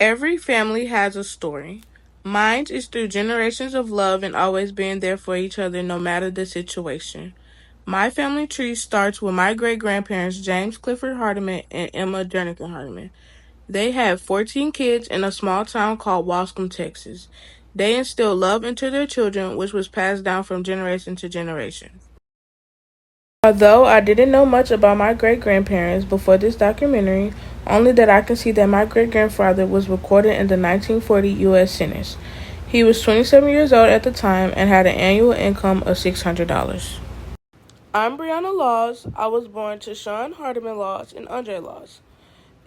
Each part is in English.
Every family has a story. Mine is through generations of love and always being there for each other no matter the situation. My family tree starts with my great grandparents, James Clifford Hardiman and Emma Jernigan Hardiman. They had 14 kids in a small town called Wascom, Texas. They instilled love into their children, which was passed down from generation to generation. Although I didn't know much about my great grandparents before this documentary, only that I can see that my great grandfather was recorded in the 1940 U.S. Census. He was 27 years old at the time and had an annual income of $600. I'm Brianna Laws. I was born to Sean Hardiman Laws and Andre Laws.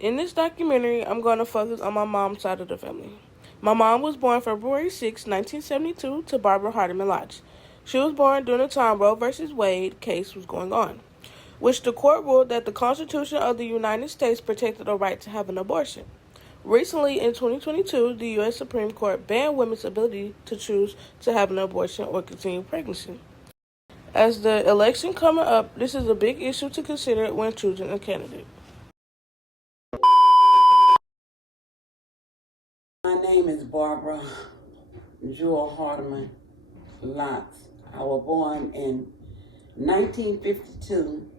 In this documentary, I'm going to focus on my mom's side of the family. My mom was born February 6, 1972, to Barbara Hardiman Lodge. She was born during the time Roe v. Wade case was going on, which the court ruled that the Constitution of the United States protected the right to have an abortion. Recently, in 2022, the U.S. Supreme Court banned women's ability to choose to have an abortion or continue pregnancy. As the election coming up, this is a big issue to consider when choosing a candidate. My name is Barbara Jewel Hardiman Lotz. I was born in 1952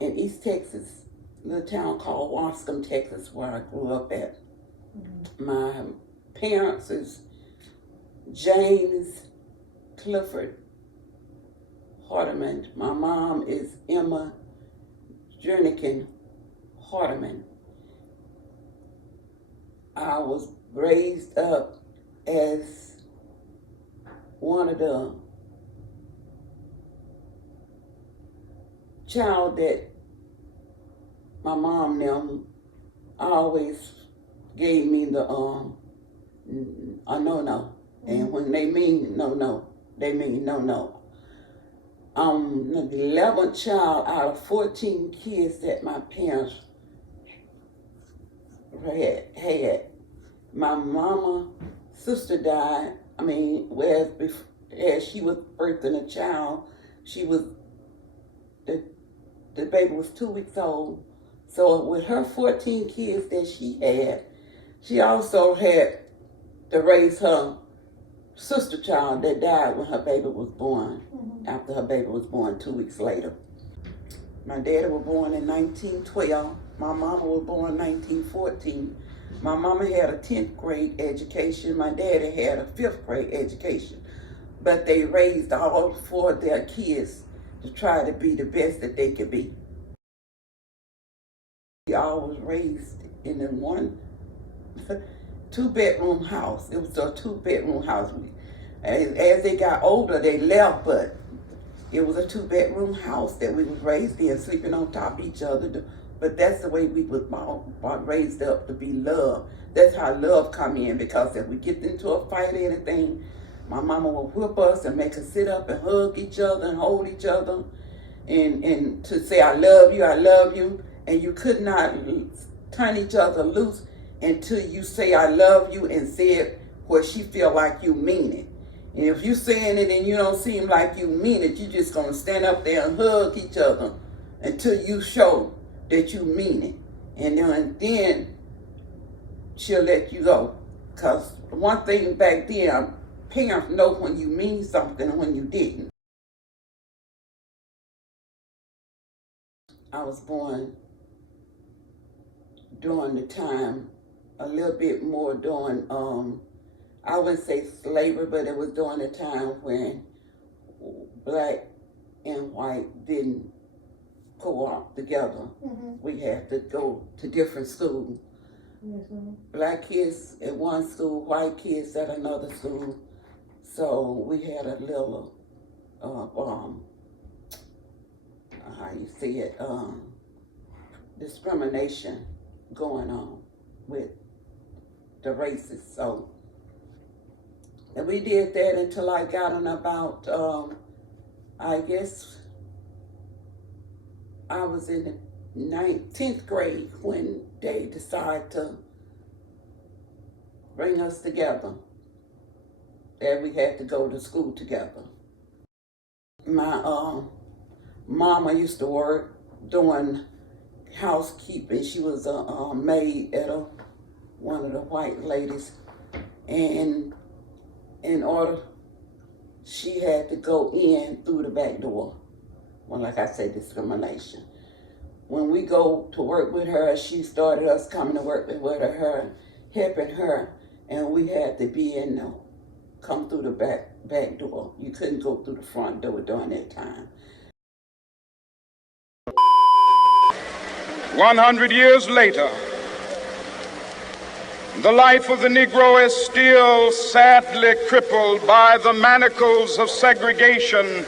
in East Texas, a little town called Wascom, Texas, where I grew up at. My parents is James Clifford Hardiman. My mom is Emma Jernigan Hardiman. I was raised up as one of the child that my mom them always gave me the a no. And when they mean no, they mean no. I'm the 11th child out of 14 kids that my parents had. My mama sister died. As she was birthing a child, she was the baby was 2 weeks old. So with her 14 kids that she also had to raise her sister child that died when her baby was born. After her baby was born 2 weeks later. My daddy was born in 1912. My mama was born in 1914. My mama had a 10th grade education. My daddy had a 5th grade education. But they raised all four of their kids to try to be the best that they could be. We all was raised in a one two-bedroom house. It was a two-bedroom house. As they got older, they left, but it was a two-bedroom house that we was raised in, sleeping on top of each other. But that's the way we was raised up, to be loved. That's how love come in, because if we get into a fight or anything, my mama would whip us and make us sit up and hug each other and hold each other and to say, I love you. And you could not turn each other loose until you say, I love you, and say it where she feel like you mean it. And if you saying it and you don't seem like you mean it, you just gonna stand up there and hug each other until you show that you mean it. And then she'll let you go. Because one thing back then, parents know when you mean something and when you didn't. I was born during the time, a little bit more during, I wouldn't say slavery, but it was during the time when black and white didn't co-op together. We had to go to different schools. Black kids at one school, white kids at another school. So we had a little, how you say it, discrimination going on with the races. So, and we did that until I got in about, I guess I was in the 10th grade when they decided to bring us together, that we had to go to school together. My mama used to work doing housekeeping. She was a maid at a one of the white ladies, and in order, she had to go in through the back door. Well, like I said, discrimination. When we go to work with her, she started us coming to work with her, helping her, and we had to be in the, come through the back door. You couldn't go through the front door during that time. 100 years later, the life of the Negro is still sadly crippled by the manacles of segregation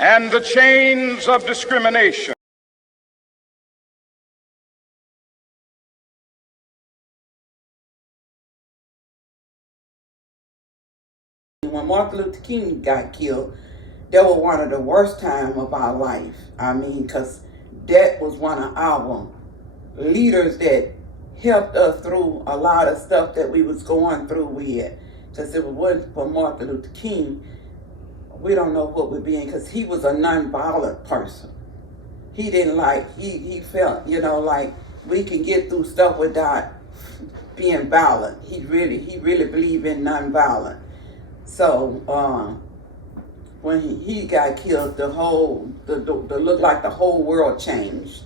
and the chains of discrimination. When Martin Luther King got killed, that was one of the worst times of our life. I mean, because that was one of our leaders that helped us through a lot of stuff that we was going through with. Because if it wasn't for Martin Luther King, we don't know what we'd be in, because he was a non-violent person. He didn't like, he felt, you know, like we can get through stuff without being violent. He really believed in non-violent. So when he got killed, the looked like the whole world changed.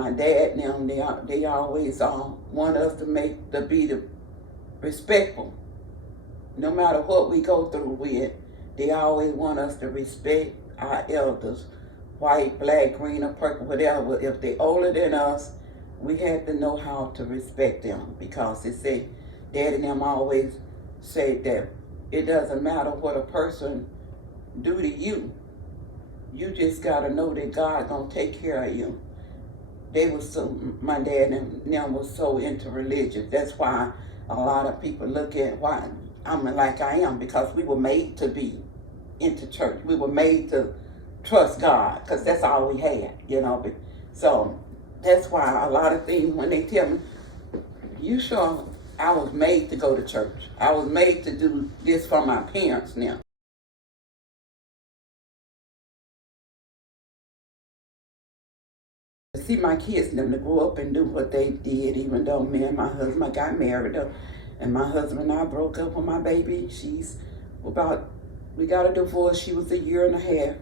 My dad and them, they always want us to be respectful. No matter what we go through with, they always want us to respect our elders, white, black, green, or purple, whatever. If they're older than us, we have to know how to respect them, because they say, Dad and them always say that it doesn't matter what a person do to you. You just gotta know that God gonna take care of you. My dad and them was so into religion. That's why a lot of people look at why I'm like I am, because we were made to be into church. We were made to trust God, because that's all we had, you know. So that's why a lot of things, when they tell me, you sure I was made to go to church. I was made to do this for my parents now. To see my kids them to grow up and do what they did, even though me and my husband got married, and my husband and I broke up with my baby. We got a divorce. She was 1.5 years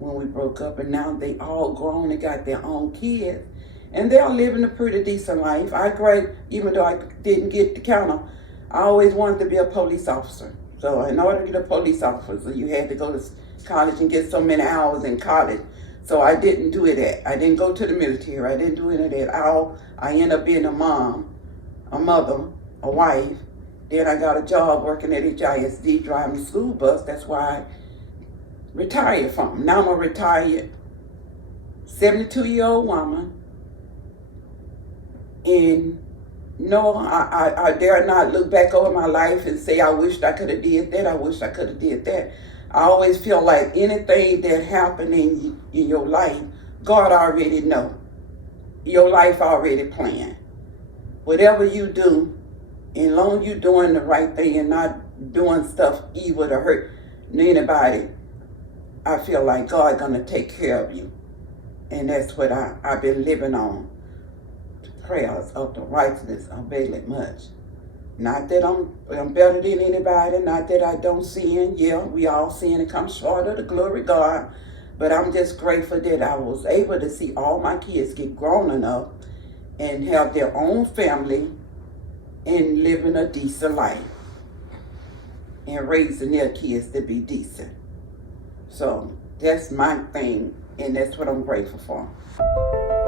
when we broke up, and now they all grown and got their own kids. And they're living a pretty decent life. Even though I didn't get the counter, I always wanted to be a police officer. So in order to get a police officer, you had to go to college and get so many hours in college. So I didn't do that. I didn't go to the military. I didn't do any of that. I ended up being a mom, a mother, a wife. Then I got a job working at HISD driving the school bus. That's why I retired from them. Now I'm a retired 72-year-old woman. And no, I dare not look back over my life and say, I wished I could have did that. I wish I could have did that. I always feel like anything that happened in your life, God already know. Your life already planned. Whatever you do, as long as you're doing the right thing and not doing stuff evil to hurt anybody, I feel like God gonna take care of you. And that's what I've been living on. The prayers of the righteousness avail it much. Not that I'm better than anybody, not that I don't sin. Yeah, we all sin and come short of the glory of God. But I'm just grateful that I was able to see all my kids get grown enough and have their own family and living a decent life and raising their kids to be decent. So that's my thing, and that's what I'm grateful for.